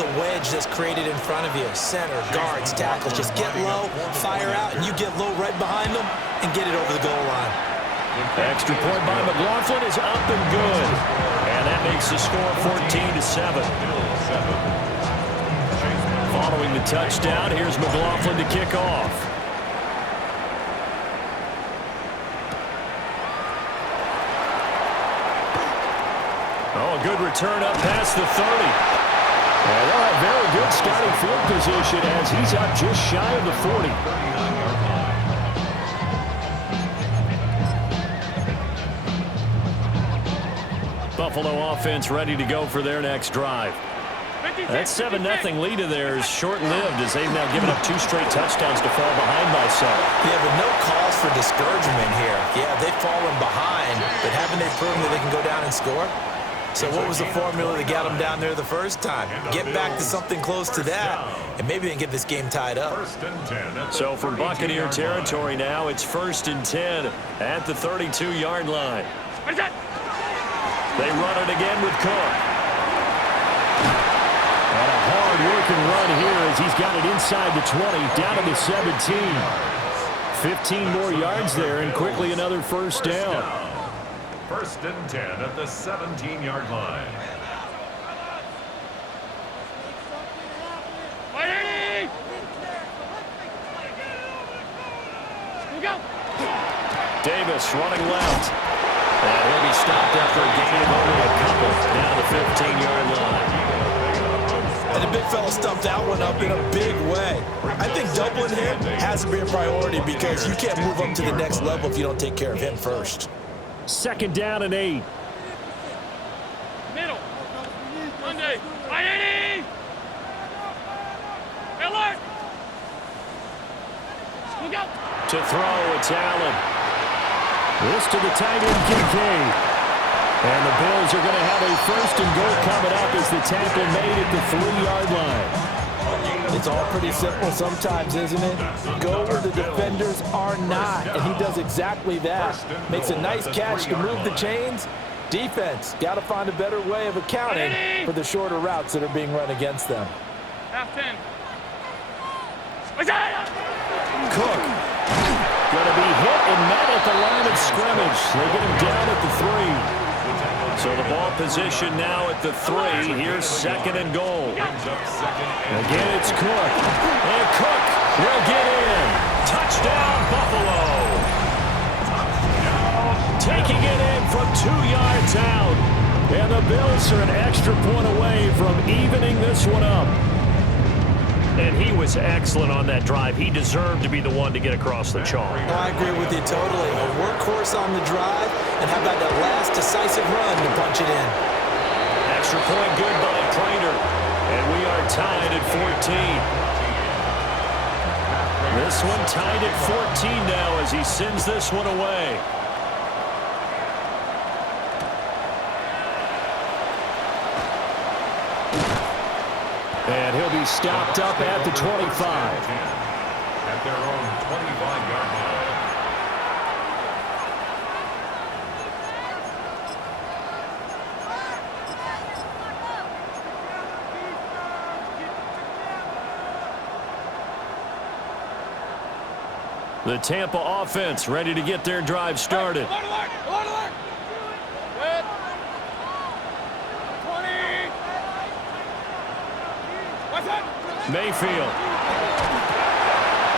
the wedge that's created in front of you. Center, guards, tackles. Just get low, fire out, and you get low right behind them and get it over the goal line. Extra point by McLaughlin is up and good. And that makes the score 14-7. Following the touchdown, here's McLaughlin to kick off. Oh, a good return up past the 30. And they'll have very good starting field position as he's up just shy of the 40. Buffalo offense ready to go for their next drive. That 7-0 lead of theirs short-lived as they've now given up 2 straight touchdowns to fall behind by 7. Yeah, but no cause for discouragement here. Yeah, they've fallen behind, but haven't they proven that they can go down and score? So what was the formula that got them down there the first time? Get back to something close to that, and maybe they can get this game tied up. So from Buccaneer territory now, it's 1st and 10 at the 32-yard line. They run it again with Cook. And a hard-working run here as he's got it inside the 20, down to the 17. 15 more yards there, and quickly another first down. 1st and 10 at the 17-yard line. Davis running left. And he'll be stopped after a gain of only a couple down the 15-yard line. And the big fella stuffed that one up in a big way. I think doubling him has to be a priority because you can't move up to the next level if you don't take care of him first. 2nd down and 8. Middle. Monday. 180. Alert. Look out. To throw, it's Allen. This to the tight end, Kincaid. And the Bills are going to have a 1st and goal coming up as the tackle made at the 3-yard line. It's all pretty simple sometimes, isn't it? Go where the defenders are not, and he does exactly that. Makes a nice catch to move the chains. Defense, got to find a better way of accounting for the shorter routes that are being run against them. Half 10. Cook going to be hit and met at the line of scrimmage. They get him down at the 3. So the ball position now at the 3. Here's 2nd and goal. Again, it's Cook. And Cook will get in. Touchdown, Buffalo. Taking it in from 2 yards out. And the Bills are an extra point away from evening this one up. And he was excellent on that drive. He deserved to be the one to get across the chalk. No, I agree with you totally. A workhorse on the drive, and how about that last decisive run to punch it in? Extra point good by Prater. And we are tied at 14. This one tied at 14 now as he sends this one away. And he'll be stopped up at the 25. At their own 25-yard line. The Tampa offense ready to get their drive started. Alert. Good. 20. What's that? Mayfield.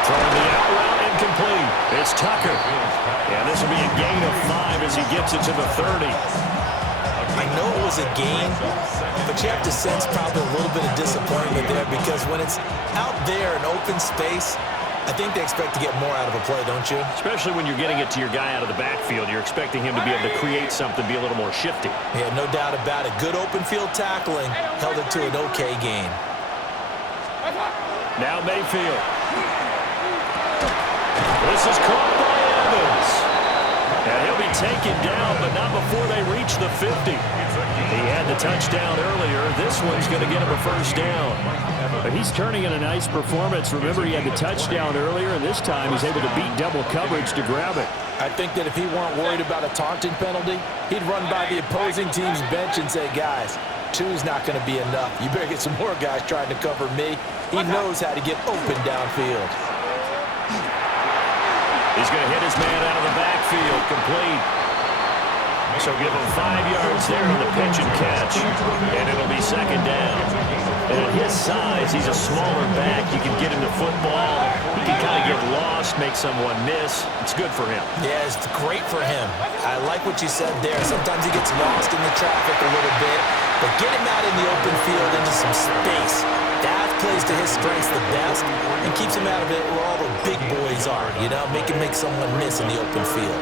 Throwing the out route incomplete. It's Tucker. Yeah, this will be a gain of 5 as he gets it to the 30. I know it was a gain, but you have to sense probably a little bit of disappointment there because when it's out there in open space, I think they expect to get more out of a play, don't you? Especially when you're getting it to your guy out of the backfield. You're expecting him to be able to create something, be a little more shifty. Yeah, no doubt about it. Good open field tackling held it to an okay gain. Now Mayfield. This is caught by Evans. And he'll be taken down, but not before they reach the 50. He had the touchdown earlier. This one's going to get him a first down. But he's turning in a nice performance. Remember, he had the touchdown earlier, and this time he's able to beat double coverage to grab it. I think that if he weren't worried about a taunting penalty, he'd run by the opposing team's bench and say, guys, two's not going to be enough. You better get some more guys trying to cover me. He knows how to get open downfield. He's going to hit his man out of the backfield, complete. So give him 5 yards there on the pitch and catch, and it'll be second down. And at his size, he's a smaller back. You can get him the football. He can kind of get lost, make someone miss. It's good for him. Yeah, it's great for him. I like what you said there. Sometimes he gets lost in the traffic a little bit, but get him out in the open field into some space. That plays to his strengths the best and keeps him out of it where all the big boys are, you know, make him make someone miss in the open field.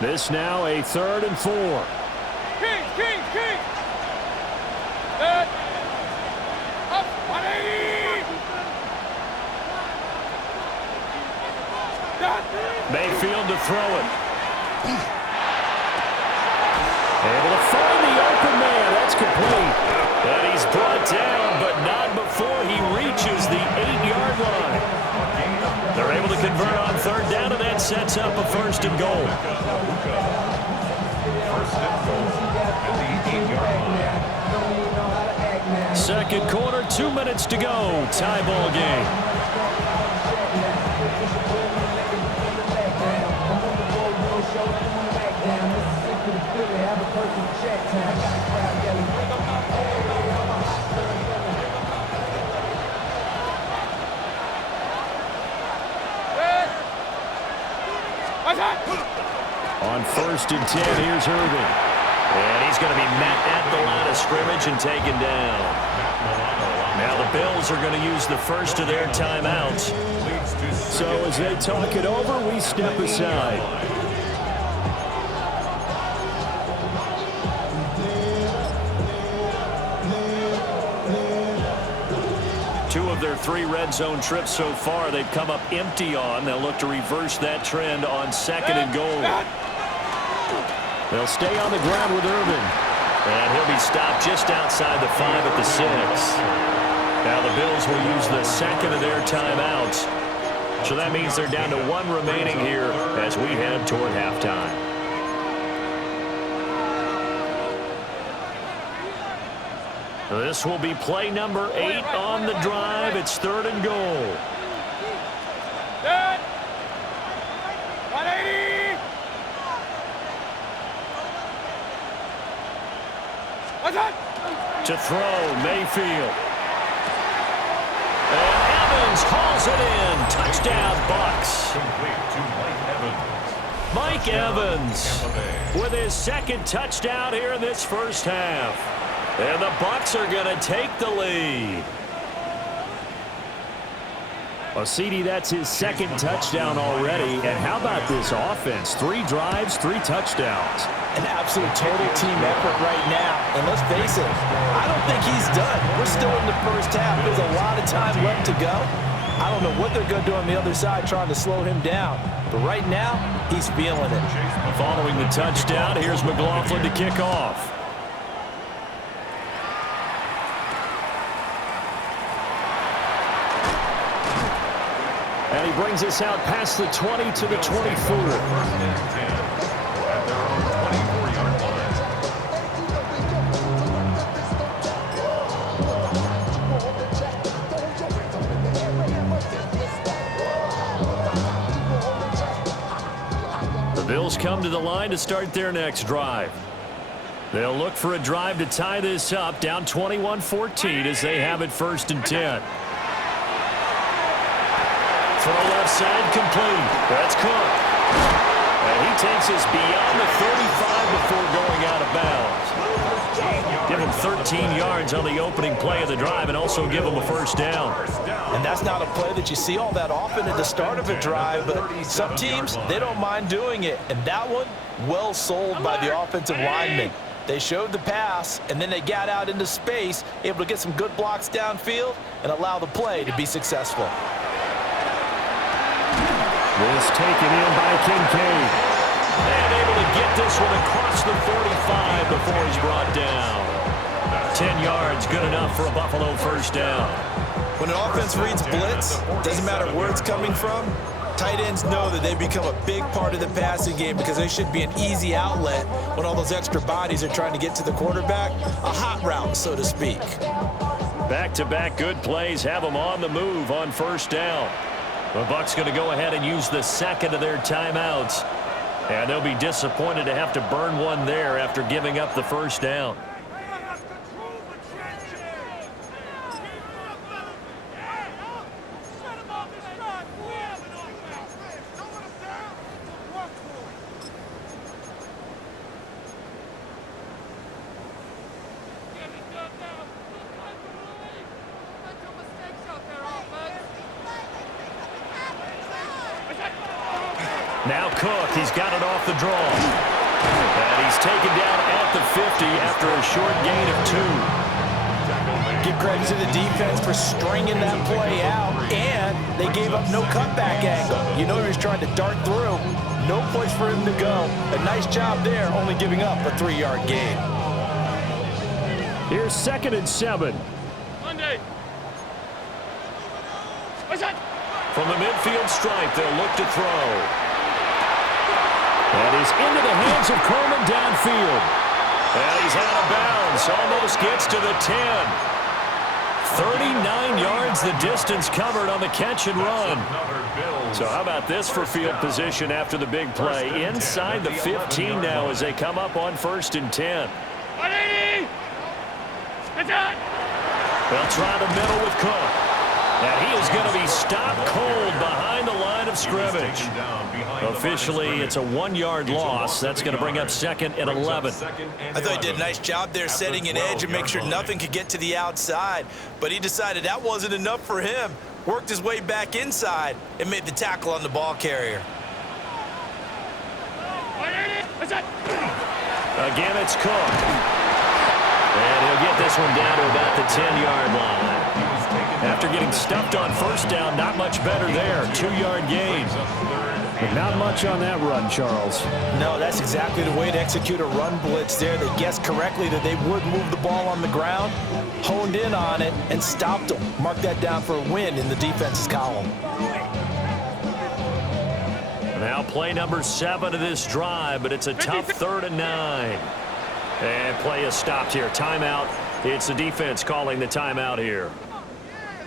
This now a 3rd and 4. King. Set. Up. 180. Done. Mayfield to throw it. Able to find the open man. That's complete. And he's brought down, but not before he reaches the 8-yard line. They're able to convert on 3rd down, and that sets up a 1st and goal. 1st and goal at the 8-yard line. Second quarter, 2 minutes to go. Tie ball game. On 1st and 10, here's Irvin. And he's going to be met at the line of scrimmage and taken down. Now the Bills are going to use the first of their timeouts. So as they talk it over, we step aside. Two of their 3 red zone trips so far, they've come up empty on. They'll look to reverse that trend on 2nd and goal. They'll stay on the ground with Irvin. And he'll be stopped just outside the 5 at the 6. Now the Bills will use the 2nd of their timeouts. So that means they're down to 1 remaining here as we head toward halftime. This will be play number 8 on the drive. It's 3rd and goal. Set. 180. To throw, Mayfield. And Evans hauls it in. Touchdown, Bucs. Mike Evans with his 2nd touchdown here in this first half. And the Bucs are going to take the lead. Well, CD, that's his 2nd touchdown already. And how about this offense? 3 drives, 3 touchdowns. An absolute total team effort right now. And let's face it, I don't think he's done. We're still in the first half. There's a lot of time left to go. I don't know what they're going to do on the other side trying to slow him down. But right now, he's feeling it. Following the touchdown, here's McLaughlin to kick off. And he brings us out past the 20 to the 24. The Bills come to the line to start their next drive. They'll look for a drive to tie this up, down 21-14 as they have it 1st and 10. Throw left side, complete. That's Cook. And he takes us beyond the 35 before going out of bounds. Give him 13 yards on the opening play of the drive and also give him a 1st down. And that's not a play that you see all that often at the start of a drive, but some teams, they don't mind doing it. And that one, well sold by the offensive lineman. They showed the pass, and then they got out into space, able to get some good blocks downfield and allow the play to be successful. This taken in by Kincaid. And able to get this one across the 45 before he's brought down. 10 yards, good enough for a Buffalo first down. When an offense reads blitz, doesn't matter where it's coming from, tight ends know that they become a big part of the passing game because they should be an easy outlet when all those extra bodies are trying to get to the quarterback. A hot route, so to speak. Back-to-back good plays have them on the move on first down. The Bucs going to go ahead and use the second of their timeouts. And they'll be disappointed to have to burn one there after giving up the first down. Now Cook, he's got it off the draw. And he's taken down at the 50 after a short gain of 2. Give credit to the defense for stringing that play out, and they gave up no cutback angle. You know he was trying to dart through. No place for him to go. A nice job there, only giving up a 3-yard gain. Here's 2nd and 7. Monday. From the midfield stripe, they'll look to throw. That is into the hands of Coleman downfield. And he's out of bounds. Almost gets to the 10. 39 yards the distance covered on the catch and run. So how about this for field position after the big play? Inside the 15 now as they come up on 1st and 10. 180. They'll try the middle with Cook. And he is going to be stopped cold behind the line of scrimmage. Officially, it's a 1-yard loss. That's going to bring up 2nd and 11. I thought he did a nice job there setting an edge and make sure nothing could get to the outside. But he decided that wasn't enough for him. Worked his way back inside and made the tackle on the ball carrier. Again, it's Cook. And he'll get this one down to about the 10-yard line. After getting stuffed on first down, not much better there. 2-yard gain. But not much on that run, Charles. No, that's exactly the way to execute a run blitz there. They guessed correctly that they would move the ball on the ground, honed in on it, and stopped them. Mark that down for a win in the defense's column. Now play number 7 of this drive, but it's a tough 3rd and 9. And play is stopped here. Timeout. It's the defense calling the timeout here.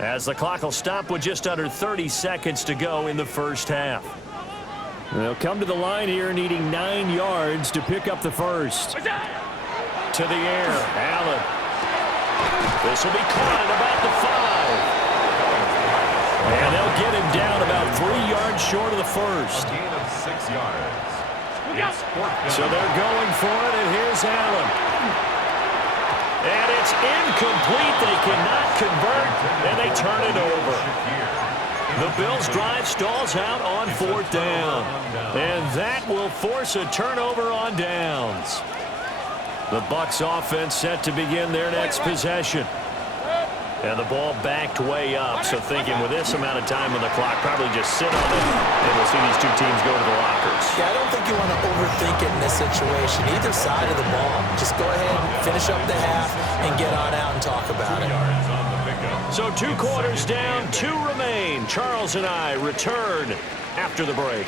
As the clock will stop with just under 30 seconds to go in the first half. They'll come to the line here needing 9 yards to pick up the first. To the air. Allen. This will be caught at about the 5. And they'll get him down about 3 yards short of the first. A gain of 6 yards. So they're going for it, and here's Allen. And it's incomplete. They cannot convert, and they turn it over. The Bills' drive stalls out on 4th down. And that will force a turnover on downs. The Bucs offense set to begin their next possession. And the ball backed way up. So thinking with this amount of time on the clock, probably just sit on it, and we'll see these two teams go to the lockers. Yeah, I don't think you want to overthink it in this situation. Either side of the ball. Just go ahead and finish up the half and get on out and talk about it. So 2 quarters down, 2 remain. Charles and I return after the break.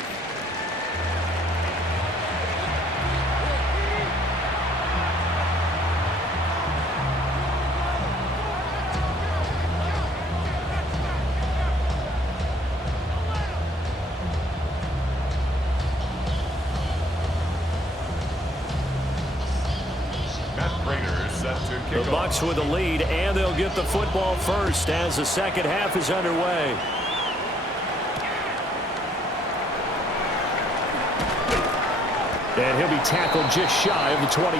The Bucs with a lead, and they'll get the football first as the second half is underway. And he'll be tackled just shy of the 20.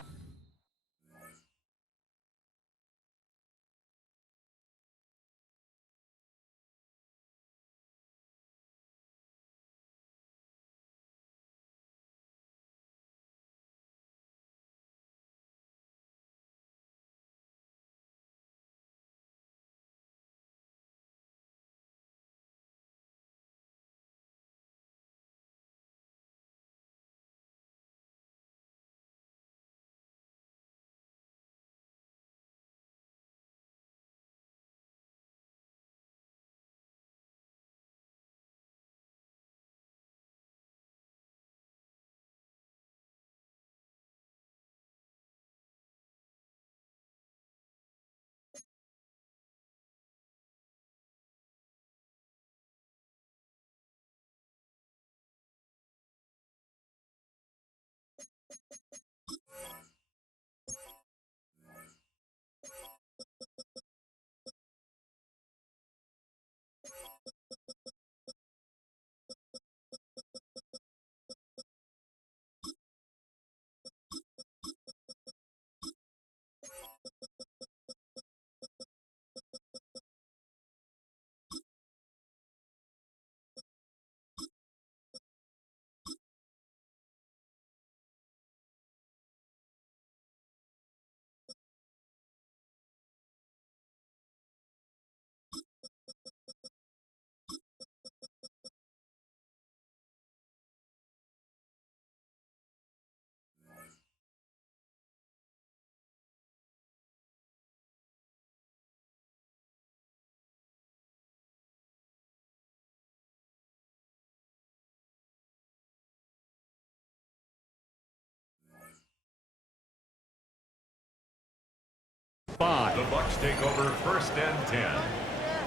5. The Bucs take over 1st and 10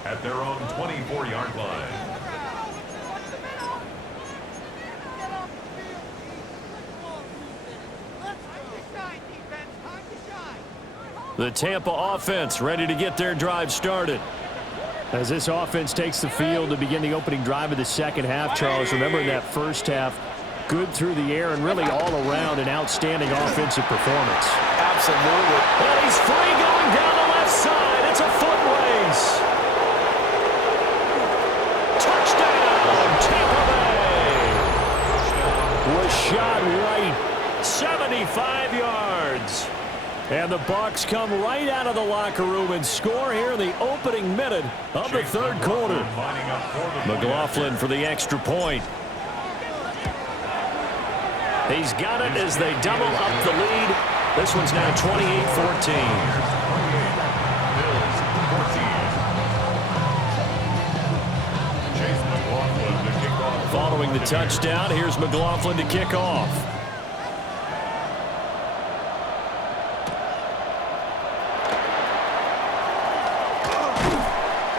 at their own 24-yard line. The Tampa offense ready to get their drive started. As this offense takes the field to begin the opening drive of the second half, Charles, remember in that first half, good through the air and really all around an outstanding offensive performance. Absolutely. And he's free going down the left side. It's a foot race. Touchdown, Tampa Bay. Was shot right. 75 yards. And the Bucs come right out of the locker room and score here in the opening minute of the third quarter. McLaughlin for the extra point. He's got it as they double up the lead. This one's now 28-14. Following the touchdown, here's McLaughlin to kick off.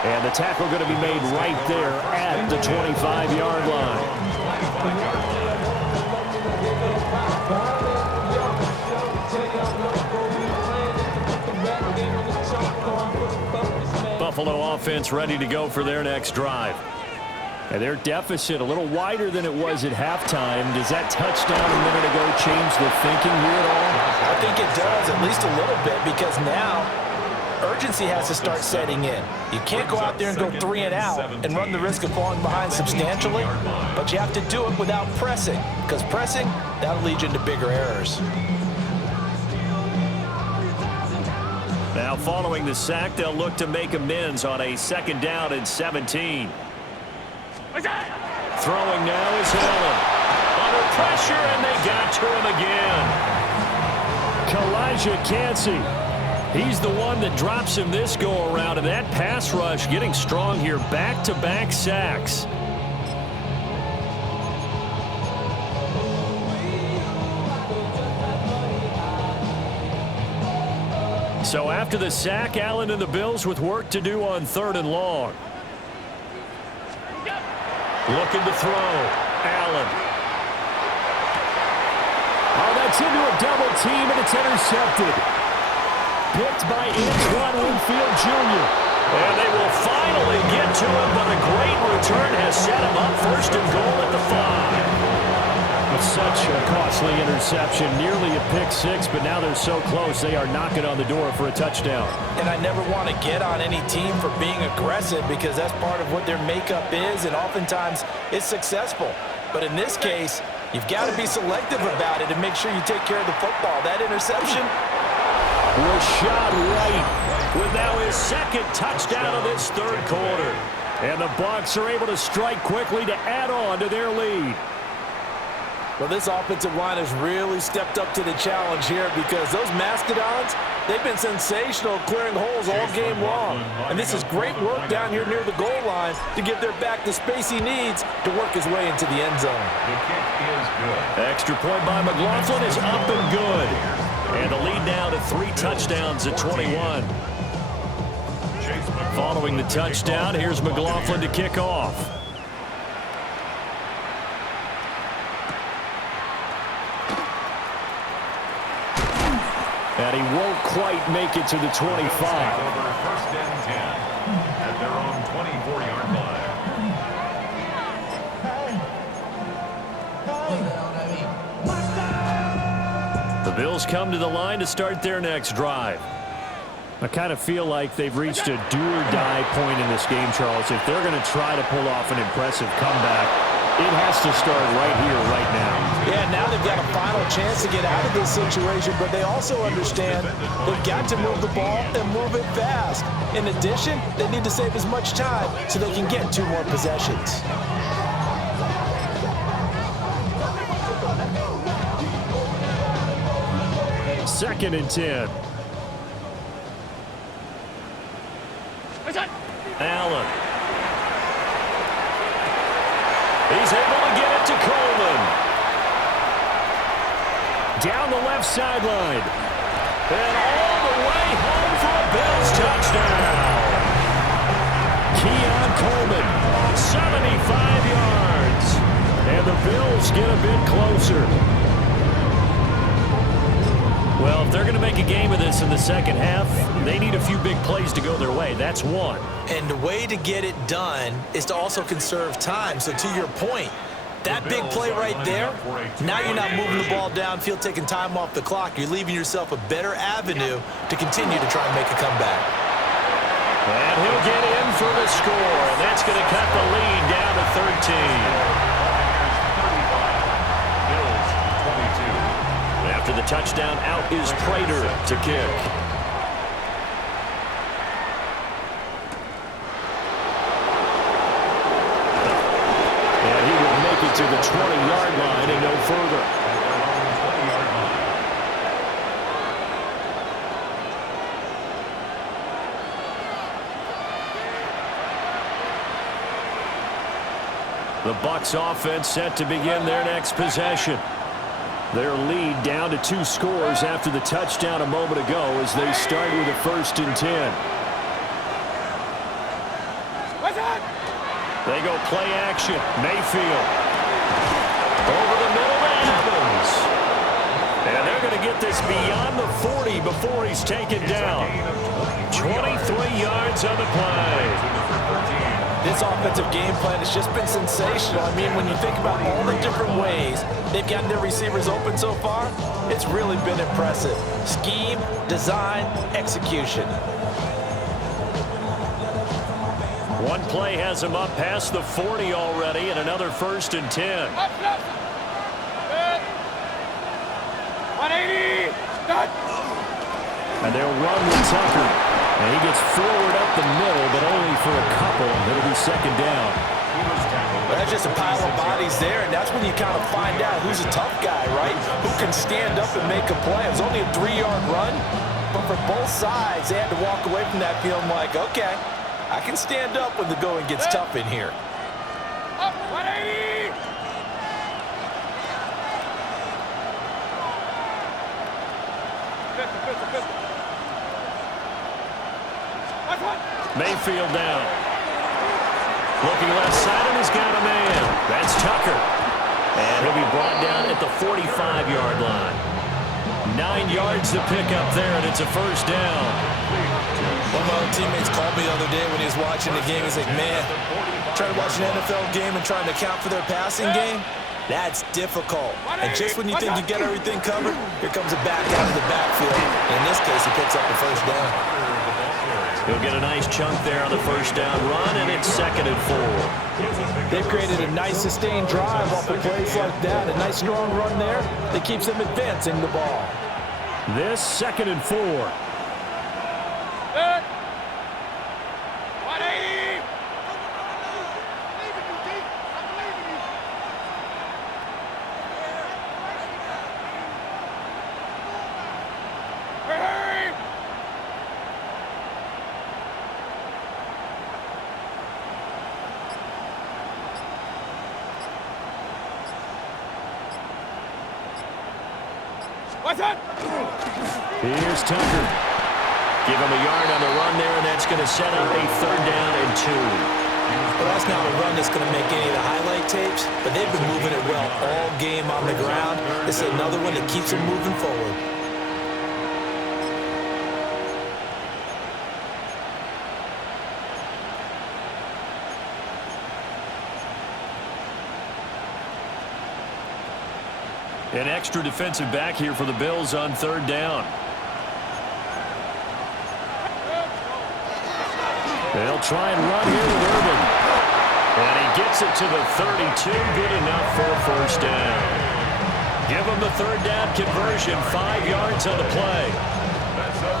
And the tackle going to be made right there at the 25-yard line. Buffalo offense ready to go for their next drive. And their deficit a little wider than it was at halftime. Does that touchdown a minute ago change the thinking here at all? I think it does, at least a little bit, because now urgency has to start setting in. You can't go out there and go 3 and out and run the risk of falling behind substantially, but you have to do it without pressing, because pressing, that'll lead you into bigger errors. Now following the sack, they'll look to make amends on a 2nd down and 17. Throwing now is Allen. Under pressure, and they got to him again. Kalijah Kancey. He's the one that drops him this go-around, and that pass rush getting strong here. Back-to-back sacks. So after the sack, Allen and the Bills with work to do on 3rd and long. Looking to throw. Allen. Oh, that's into a double team, and it's intercepted. Picked by Antoine Winfield Jr. And they will finally get to him, but a great return has set him up 1st and goal at the 5. With such a costly interception, nearly a pick 6, but now they're so close they are knocking on the door for a touchdown. And I never want to get on any team for being aggressive, because that's part of what their makeup is, and oftentimes it's successful. But in this case, you've got to be selective about it and make sure you take care of the football. That interception was shot right. With now his 2nd touchdown of this 3rd quarter. And the Bucs are able to strike quickly to add on to their lead. Well, this offensive line has really stepped up to the challenge here, because those Mastodons, they've been sensational clearing holes all game long. And this is great work down here near the goal line to give their back the space he needs to work his way into the end zone. The kick is good. Extra point by McLaughlin is up and good. And the lead now to 3 touchdowns at 21. Following the touchdown, here's McLaughlin to kick off. And he won't quite make it to the 25. Over 1st and 10 at their own 24-yard line. The Bills come to the line to start their next drive. I kind of feel like they've reached a do-or-die point in this game, Charles. If they're going to try to pull off an impressive comeback, it has to start right here, right now. Yeah, now they've got a final chance to get out of this situation, but they also understand they've got to move the ball and move it fast. In addition, they need to save as much time so they can get 2 more possessions. Second and 10. Allen. He's able to get it to Coleman. Down the left sideline. And all the way home for a Bills touchdown. Keon Coleman, 75 yards. And the Bills get a bit closer. Well, if they're going to make a game of this in the second half, they need a few big plays to go their way. That's one. And the way to get it done is to also conserve time. So to your point, that big play right there, now you're not moving the ball downfield, taking time off the clock. You're leaving yourself a better avenue to continue to try and make a comeback. And he'll get in for the score. And that's going to cut the lead down to 13. After the touchdown, out is Prater to kick. And he will make it to the 20-yard line and no further. The Bucs offense set to begin their next possession. Their lead down to 2 scores after the touchdown a moment ago as they start with a 1st and 10. They go play action. Mayfield. Over the middle to Evans. And they're going to get this beyond the 40 before he's taken down. 23 yards on the play. This offensive game plan has just been sensational. I mean, when you think about all the different ways they've gotten their receivers open so far, it's really been impressive. Scheme, design, execution. One play has him up past the 40 already, and another 1st and 10. 180. And they'll run with Tucker. And he gets forward up the middle, but only for a couple. It'll be 2nd down. Well, that's just a pile of bodies there, and that's when you kind of find out who's a tough guy, right? Who can stand up and make a play. It was only a 3-yard run, but for both sides, they had to walk away from that feeling like, okay, I can stand up when the going gets tough in here. Up 180. Mayfield down. Looking left side, and he's got a man. That's Tucker. And he'll be brought down at the 45-yard line. 9 yards to pick up there, and it's a 1st down. One of my own teammates called me the other day when he was watching the game. He's like, man, trying to watch an NFL game and trying to account for their passing game, that's difficult. And just when you think you get everything covered, here comes a back out of the backfield. And in this case, he picks up the 1st down. He'll get a nice chunk there on the 1st down run, and it's 2nd and 4. They've created a nice sustained drive off of plays like that. A nice strong run there that keeps them advancing the ball. This 2nd and 4. 180. Hurry! What's that? Here's Tucker. Give him a yard on the run there, and that's going to set up a 3rd down and 2. Well, that's not a run that's going to make any of the highlight tapes, but they've been moving it well all game on the ground. This is another one that keeps them moving forward. An extra defensive back here for the Bills on 3rd down. They'll try and run here with Urban. And he gets it to the 32. Good enough for a 1st down. Give him the 3rd down conversion. 5 yards on the play.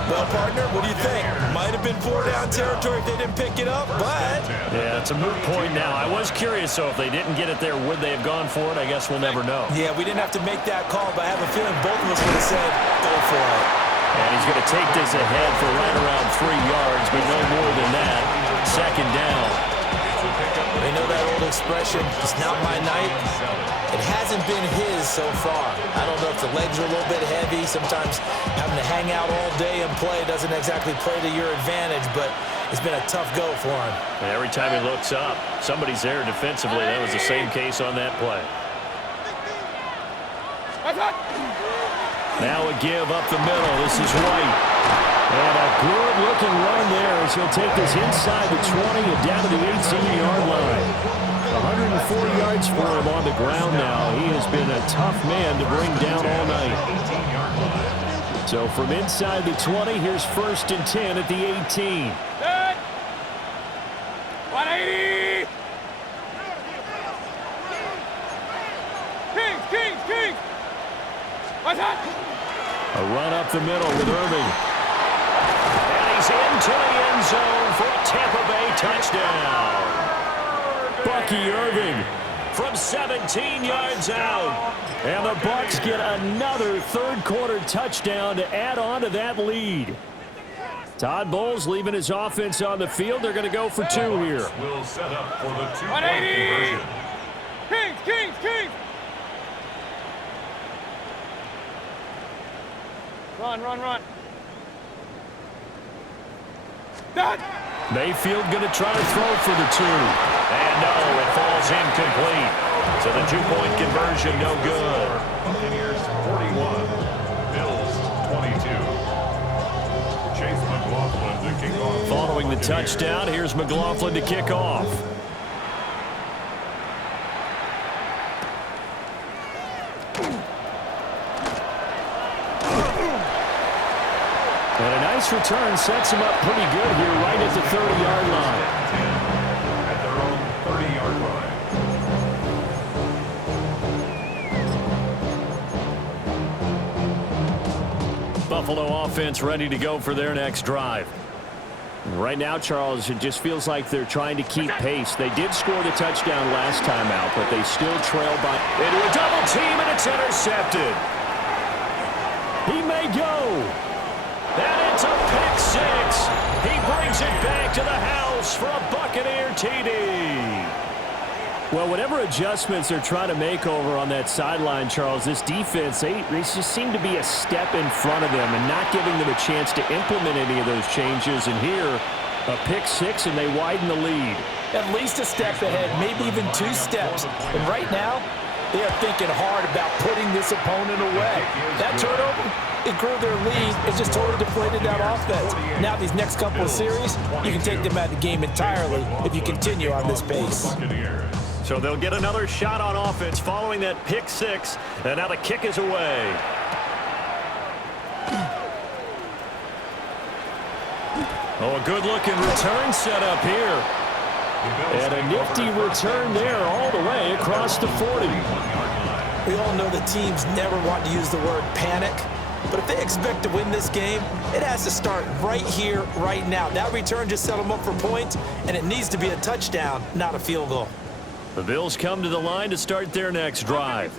Well, partner, what do you think? Might have been 4-down territory if they didn't pick it up, but... Yeah, it's a moot point now. I was curious, so if they didn't get it there, would they have gone for it? I guess we'll never know. Yeah, we didn't have to make that call, but I have a feeling both of us would have said, go for it. And he's going to take this ahead for right around 3 yards, but no more than that. 2nd down. They know that old expression, it's not my night. It hasn't been his is so far. I don't know if the legs are a little bit heavy. Sometimes having to hang out all day and play doesn't exactly play to your advantage, but it's been a tough go for him. And every time he looks up, somebody's there defensively. That was the same case on that play. Now a give up the middle. This is White. And a good-looking run there as he'll take this inside the 20 and down to the 18-yard line. 104 yards for him on the ground now. He has been a tough man to bring down all night. So from inside the 20, here's 1st and 10 at the 18. 180! Kings! What's that? A run up the middle with Irving. And he's into the end zone for a Tampa Bay touchdown. Bucky Irving from 17 yards out. And the Bucs get another third-quarter touchdown to add on to that lead. Todd Bowles leaving his offense on the field. They're going to go for 2 here. Will set up for the 2-point 180! conversion. Kings! Run. Done! Mayfield going to try to throw for the 2. And no, it falls incomplete. So the 2-point conversion no good. Buccaneers 41, Bills 22. Chase McLaughlin to kick off. Following the touchdown, here's McLaughlin to kick off. And a nice return sets him up pretty good here right at the 30-yard line. At their own 30-yard line. Buffalo offense ready to go for their next drive. Right now, Charles, it just feels like they're trying to keep pace. They did score the touchdown last time out, but they still trail by. Into a double team, and it's intercepted. He may go. And it's a pick 6. He brings it back to the house for a Buccaneer TD. Well, whatever adjustments they're trying to make over on that sideline, Charles, this defense, they just seem to be a step in front of them and not giving them a chance to implement any of those changes. And here, a pick 6, and they widen the lead. At least a step ahead, maybe even 2 steps. And right now, they are thinking hard about putting this opponent away. That turnover, it grew their lead. It just totally deflated that offense. Now these next couple of series, you can take them out of the game entirely if you continue on this pace. So they'll get another shot on offense following that pick 6. And now the kick is away. Oh, a good-looking return set up here. And a nifty return there all the way across the 40. We all know that teams never want to use the word panic, but if they expect to win this game, it has to start right here, right now. That return just set them up for points, and it needs to be a touchdown, not a field goal. The Bills come to the line to start their next drive.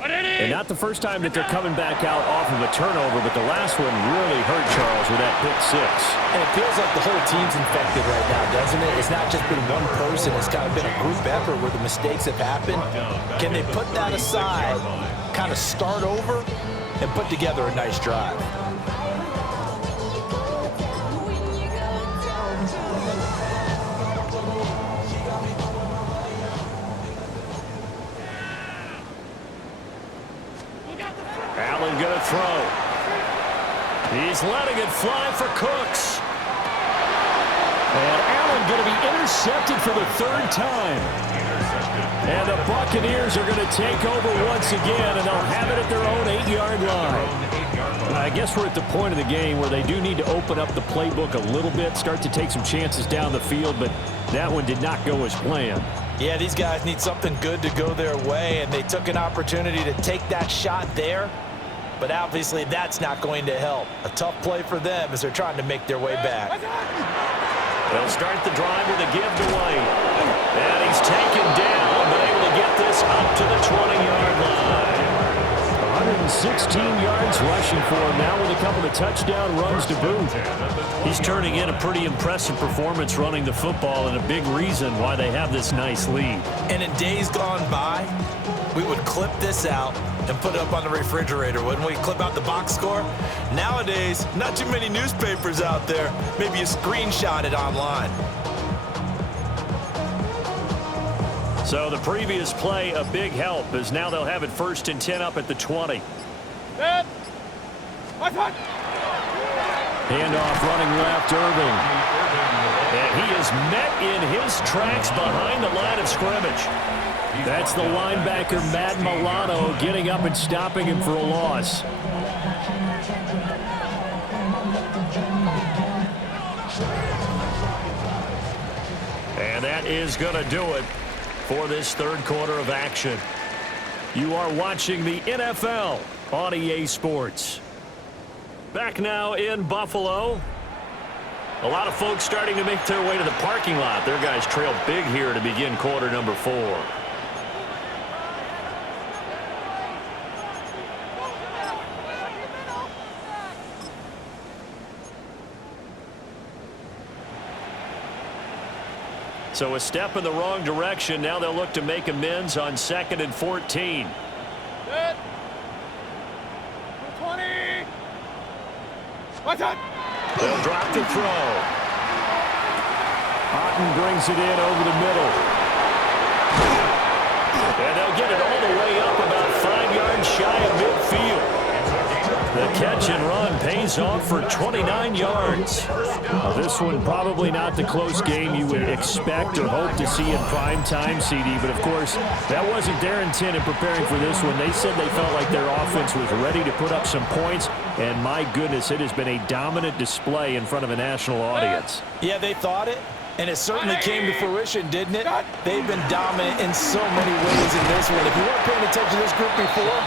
And not the first time that they're coming back out off of a turnover, but the last one really hurt Charles with that pick 6. And it feels like the whole team's infected right now, doesn't it? It's not just been one person. It's kind of been a group effort where the mistakes have happened. Can they put that aside, kind of start over, and put together a nice drive? Allen going to throw. He's letting it fly for Cooks. And Allen going to be intercepted for the 3rd time. And the Buccaneers are going to take over once again, and they'll have it at their own 8-yard line. I guess we're at the point of the game where they do need to open up the playbook a little bit, start to take some chances down the field, but that one did not go as planned. Yeah, these guys need something good to go their way, and they took an opportunity to take that shot there. But obviously, that's not going to help. A tough play for them as they're trying to make their way back. They'll start the drive with a give to White. And he's taken down, but able to get this up to the 20-yard line. 116 yards rushing for him now with a couple of touchdown runs to boot. He's turning in a pretty impressive performance running the football, and a big reason why they have this nice lead. And in days gone by, we would clip this out and put it up on the refrigerator, wouldn't we? Clip out the box score. Nowadays, not too many newspapers out there. Maybe you screenshot it online. So the previous play, a big help, as now they'll have it 1st and 10 up at the 20. Set. Attack. Handoff running left, Irving. And he is met in his tracks behind the line of scrimmage. That's the linebacker, Matt Milano, getting up and stopping him for a loss. And that is going to do it for this third quarter of action. You are watching the NFL on EA Sports. Back now in Buffalo. A lot of folks starting to make their way to the parking lot. Their guys trail big here to begin quarter number 4. So a step in the wrong direction. Now they'll look to make amends on 2nd and 14. Set. 20. Attack. They'll drop the throw. Otten brings it in over the middle. And they'll get it all the way up about 5 yards shy of midfield. The catch and run pays off for 29 yards. Now this one probably not the close game you would expect or hope to see in prime time, CD. But, of course, that wasn't their intent in preparing for this one. They said they felt like their offense was ready to put up some points. And, my goodness, it has been a dominant display in front of a national audience. Yeah, they thought it, and it certainly came to fruition, didn't it? They've been dominant in so many ways in this one. If you weren't paying attention to this group before,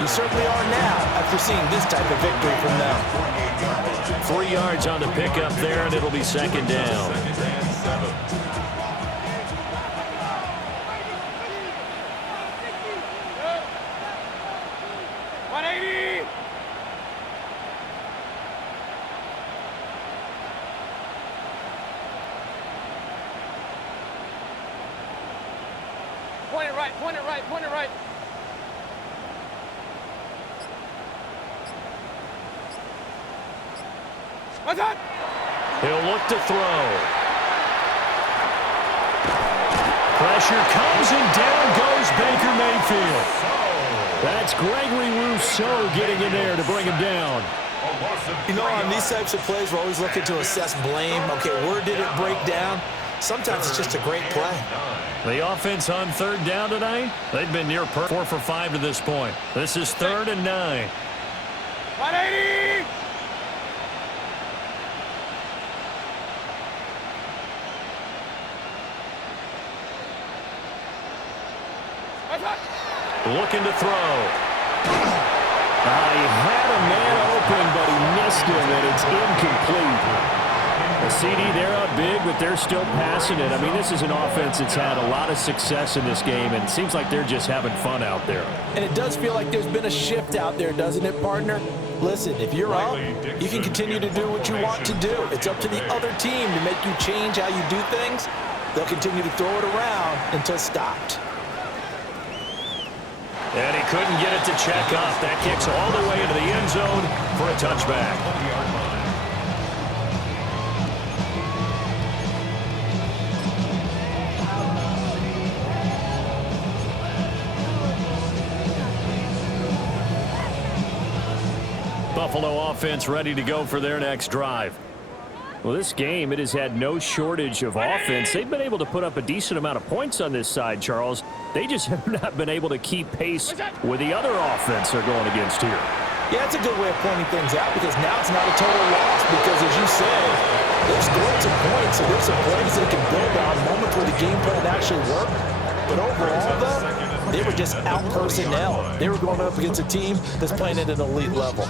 you certainly are now after seeing this type of victory from them. 3 yards on the pickup there, and it'll be 2nd down. Point it right, point it right, point it right. Attack! He'll look to throw. Pressure comes and down goes Baker Mayfield. That's Gregory Rousseau getting in there to bring him down. You know, on these types of plays, we're always looking to assess blame. Okay, where did it break down? Sometimes it's just a great play. The offense on 3rd down tonight, they've been near 4 for 5 to this point. This is 3rd and 9. 180! Looking to throw. He had a man open, but he missed him, and it's incomplete. The CD, they're up big, but they're still passing it. I mean, this is an offense that's had a lot of success in this game, and it seems like they're just having fun out there. And it does feel like there's been a shift out there, doesn't it, partner? Listen, if you're up, you can continue to do what you want to do. It's up to the other team to make you change how you do things. They'll continue to throw it around until stopped. And he couldn't get it to check up. That kicks all the way into the end zone for a touchback. Buffalo offense ready to go for their next drive. Well, this game, it has had no shortage of offense. They've been able to put up a decent amount of points on this side, Charles. They just have not been able to keep pace with the other offense they're going against here. Yeah, it's a good way of pointing things out because now it's not a total loss because, as you said, they've scored some points, and there's some plays they can build on, moments where the game plan actually worked. But overall, though, they were just out-personnel. They were going up against a team that's playing at an elite level.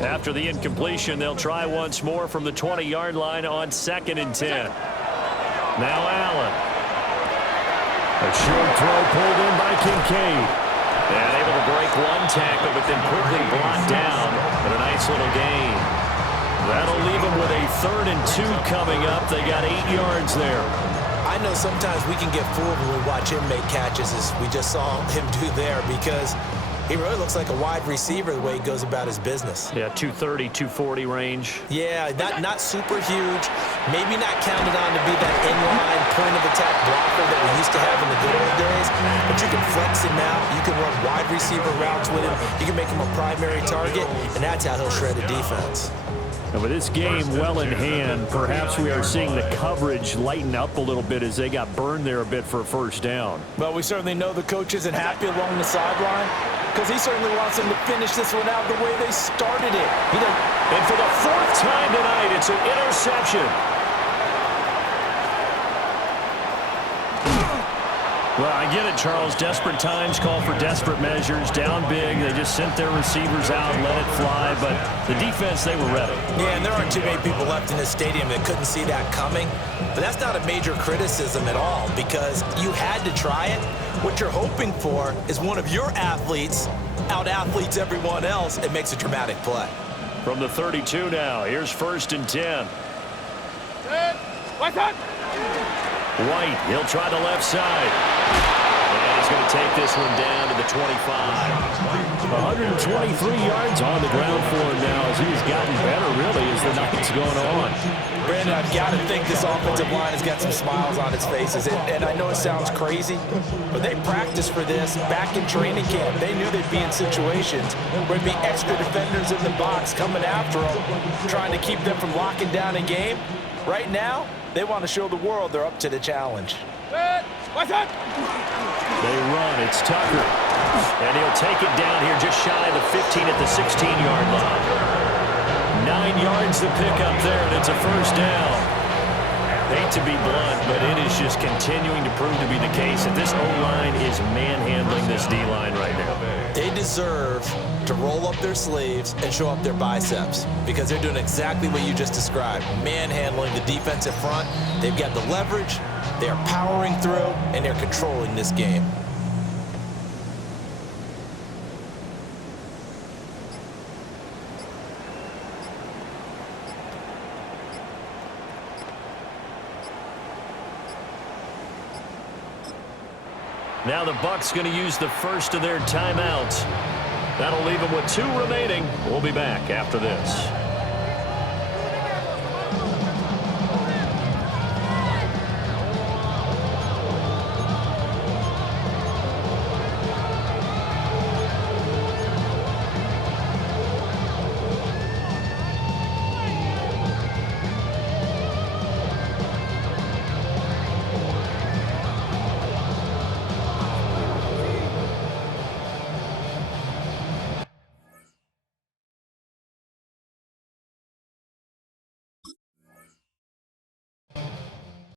After the incompletion, they'll try once more from the 20-yard line on 2nd and 10. Now Allen. A short throw pulled in by Kincaid. And able to break one tackle, but then quickly brought down. But a nice little gain. That'll leave them with a 3rd and 2 coming up. They got 8 yards there. I know sometimes we can get fooled when we watch him make catches, as we just saw him do there, because he really looks like a wide receiver the way he goes about his business. Yeah, 230, 240 range. Yeah, not super huge. Maybe not counted on to be that inline point of attack blocker that we used to have in the good old days. But you can flex him out. You can run wide receiver routes with him. You can make him a primary target, and that's how he'll shred a defense. And with this game well in hand, perhaps we are seeing the coverage lighten up a little bit as they got burned there a bit for a first down. Well, we certainly know the coach isn't happy along the sideline, because he certainly wants them to finish this one out the way they started it. And for the fourth time tonight, it's an interception. Well, I get it, Charles. Desperate times call for desperate measures. Down big, they just sent their receivers out and let it fly. But the defense, they were ready. Yeah, and there aren't too many people left in this stadium that couldn't see that coming. But that's not a major criticism at all, because you had to try it. What you're hoping for is one of your athletes out-athletes everyone else and makes a dramatic play. From the 32 now, here's 1st and 10. What's up? White, he'll try the left side. And he's going to take this one down to the 25. 123 yards on the ground for him now as he's gotten better, really, as the night's going on. Brandon, I've got to think this offensive line has got some smiles on its faces. And I know it sounds crazy, but they practiced for this back in training camp. They knew they'd be in situations where there'd be extra defenders in the box coming after them, trying to keep them from locking down a game. Right now, they want to show the world they're up to the challenge. What's up? They run. It's Tucker. And he'll take it down here just shy of the 15 at the 16-yard line. 9 yards to pick up there, and it's a first down. Hate to be blunt, but it is just continuing to prove to be the case that this O-line is manhandling this D-line right now. They deserve to roll up their sleeves and show up their biceps, because they're doing exactly what you just described, manhandling the defensive front. They've got the leverage, they're powering through, and they're controlling this game. Now the Bucs going to use the first of their timeouts. That'll leave them with 2 remaining. We'll be back after this.